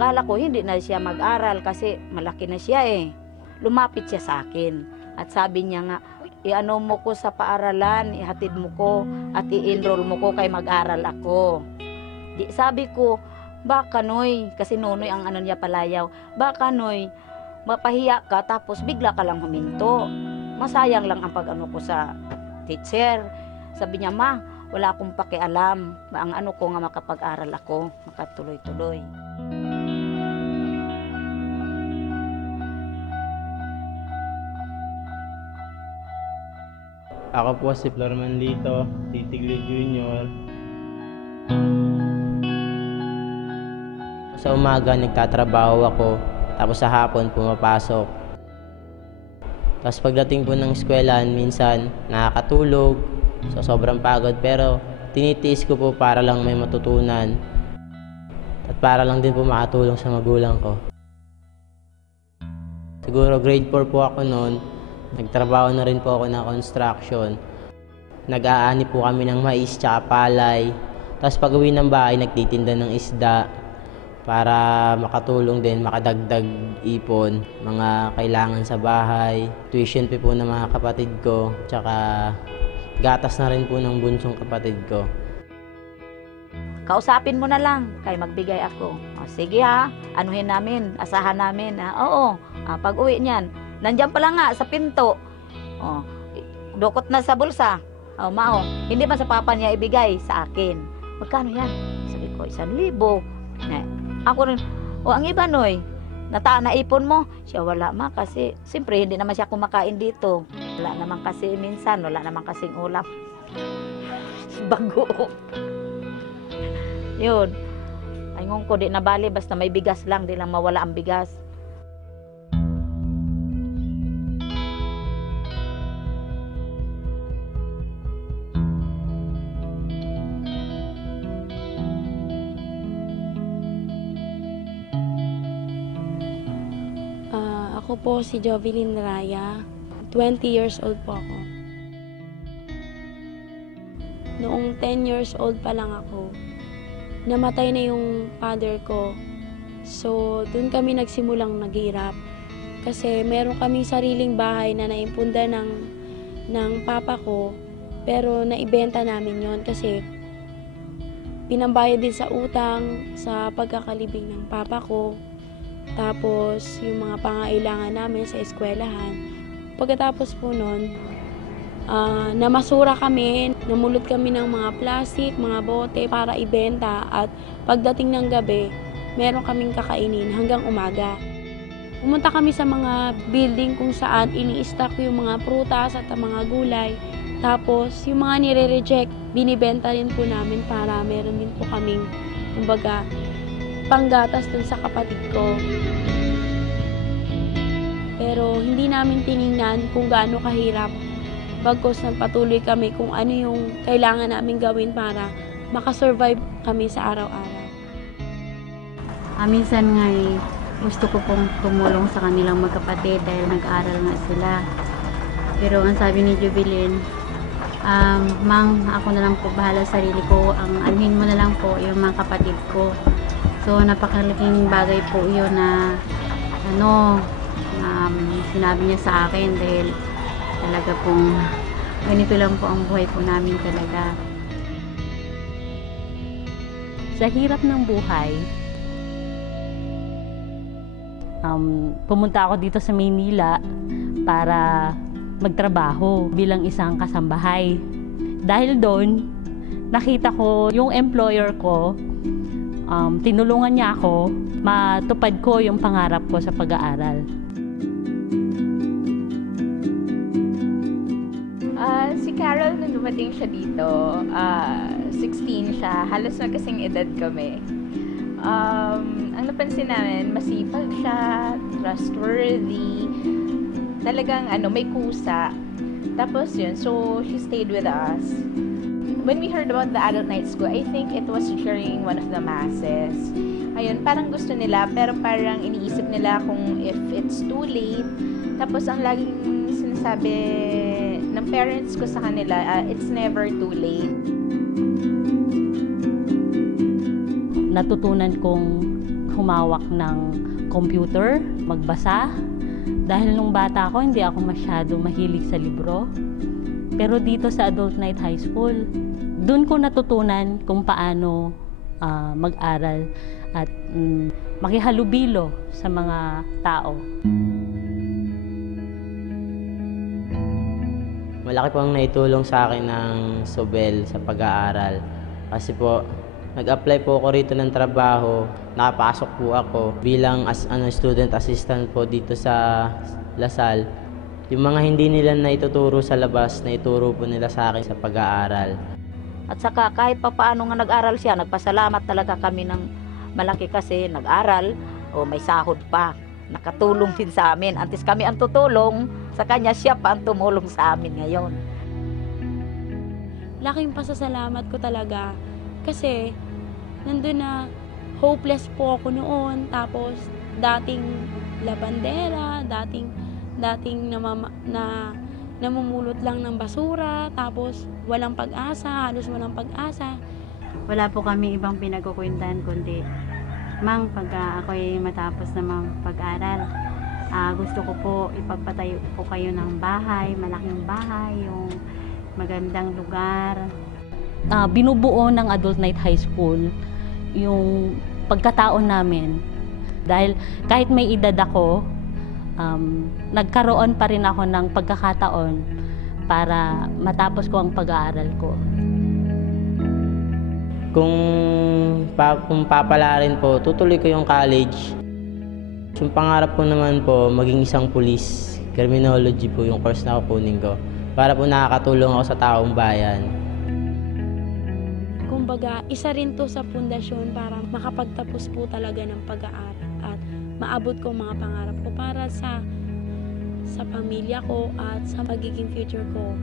Akala ko hindi na siya mag-aral kasi malaki na siya eh. Lumapit siya sa akin at sabi niya nga, iano mo ko sa paaralan, ihatid mo ko at i-enroll mo ko kay mag-aral ako. Di sabi ko, baka Noy, kasi Nonoy ang ano niya palayaw, baka Noy, mapahiya ka tapos bigla ka lang huminto. Masayang lang ang pag-ano ko sa teacher. Sabi niya, ma, wala akong pakialam. Ang ano ko nga makapag-aral ako, makatuloy-tuloy. Ako po si Florman Lito, Titiglo Jr. Sa umaga nagtatrabaho ako, tapos sa hapon pumapasok. Tapos pagdating po ng eskwelahan, minsan nakakatulog, so sobrang pagod, pero tinitiis ko po para lang may matutunan at para lang din po makatulong sa magulang ko. Siguro grade 4 po ako noon. Nagtrabaho na rin po ako ng construction. Nag-aani po kami ng mais tsaka palay. Tapos pag uwi ng bahay, nagtitinda ng isda para makatulong din, makadagdag ipon, mga kailangan sa bahay, tuition fee po ng mga kapatid ko, tsaka gatas na rin po ng bunsong kapatid ko. Kausapin mo na lang, kay magbigay ako. O, sige ha, anuhin namin, asahan namin. Ha? Oo, pag uwi niyan, nandiyan pala nga sa pinto. O, dukot na sa bulsa. O, mao, hindi man sa papa niya ibigay sa akin. Magkano yan? Sabi ko, 1,000. Ako rin, o ang iba Noy, naipon mo? Siya wala ma kasi, siyempre hindi naman siya kumakain dito. Wala naman kasi minsan, wala naman kasing ulam. Bago. Yun. Ayun ko, di nabali, basta may bigas lang, di lang mawala ang bigas. Ako po si Jovelyn Raya, 20 years old po ako. Noong 10 years old pa lang ako, namatay na yung father ko. So, doon kami nagsimulang naghirap. Kasi meron kaming sariling bahay na naimpunda ng papa ko, pero naibenta namin yon kasi pinambayad din sa utang, sa pagkakalibing ng papa ko. Tapos, yung mga pangailangan namin sa eskwelahan. Pagkatapos po nun, namasura kami, namulot kami ng mga plastic, mga bote para ibenta at pagdating ng gabi, meron kaming kakainin hanggang umaga. Pumunta kami sa mga building kung saan ini-stock yung mga prutas at mga gulay. Tapos, yung mga nire-reject, binibenta rin po namin para meron din po kaming, kumbaga, panggatas dun sa kapatid ko. Pero hindi namin tiningnan kung gaano kahirap. Bagkus nagpatuloy kami kung ano yung kailangan namin gawin para makasurvive kami sa araw-araw. Minsan nga gusto ko pong tumulong sa kanilang magkapatid dahil nag-aral nga sila. Pero ang sabi ni Jovelyn, Mang, ako na lang po bahala sa sarili ko. Ang anuhin mo na lang po yung mga kapatid ko. So, napakalaking bagay po yun na sinabi niya sa akin dahil talaga pong ganito lang po ang buhay po namin talaga. Sa hirap ng buhay, pumunta ako dito sa Maynila para magtrabaho bilang isang kasambahay. Dahil doon, nakita ko yung employer ko, tinulungan niya ako, matupad ko yung pangarap ko sa pag-aaral. Si Carol, nung dumating siya dito, 16 siya, halos magkasing edad kami. Ang napansin namin, masipag siya, trustworthy, talagang may kusa. Tapos yun, so she stayed with us. When we heard about the adult night school, I think it was during one of the masses. Ayun, parang gusto nila, pero parang iniisip nila kung if it's too late. Tapos ang laging sinasabi ng parents ko sa kanila, it's never too late. Natutunan kong humawak ng computer, magbasa. Dahil nung bata ako, hindi ako masyado mahilig sa libro. Pero dito sa Adult Night High School, doon ko natutunan kung paano mag-aral at makihalubilo sa mga tao. Malaki po ang naitulong sa akin ng Sobel sa pag-aaral. Kasi po, nag-apply po ako rito ng trabaho. Nakapasok po ako bilang student assistant po dito sa Lasal. Yung mga hindi nila naituturo sa labas, naituro po nila sa akin sa pag-aaral. At saka kahit pa paano nga nag-aral siya, nagpasalamat talaga kami ng malaki kasi nag-aral o may sahod pa. Nakatulong din sa amin. Antes kami ang tutulong, sa kanya siya pa ang tumulong sa amin ngayon. Laking pasasalamat ko talaga kasi nandun na hopeless po ako noon. Tapos dating labandera, dating namumulot lang ng basura, tapos walang pag-asa, halos walang pag-asa. Wala po kami ibang pinagkukwentahan kundi, Mang, pagka ako'y matapos na pag-aral, gusto ko po ipagpatayo po kayo ng bahay, malaking bahay, yung magandang lugar. Binubuo ng Adult Night High School yung pagkataon namin. Dahil kahit may edad ako, nagkaroon pa rin ako ng pagkakataon para matapos ko ang pag-aaral ko. Kung papala rin po, tutuloy ko yung college. Yung pangarap ko naman po, maging isang pulis. Criminology po yung course na kukunin ko. Para po nakakatulong ako sa taong bayan. Kumbaga, isa rin to sa pundasyon para makapagtapos po talaga ng pag-aaral at maabot ko mga pangarap ko para sa pamilya ko at sa magiging future ko.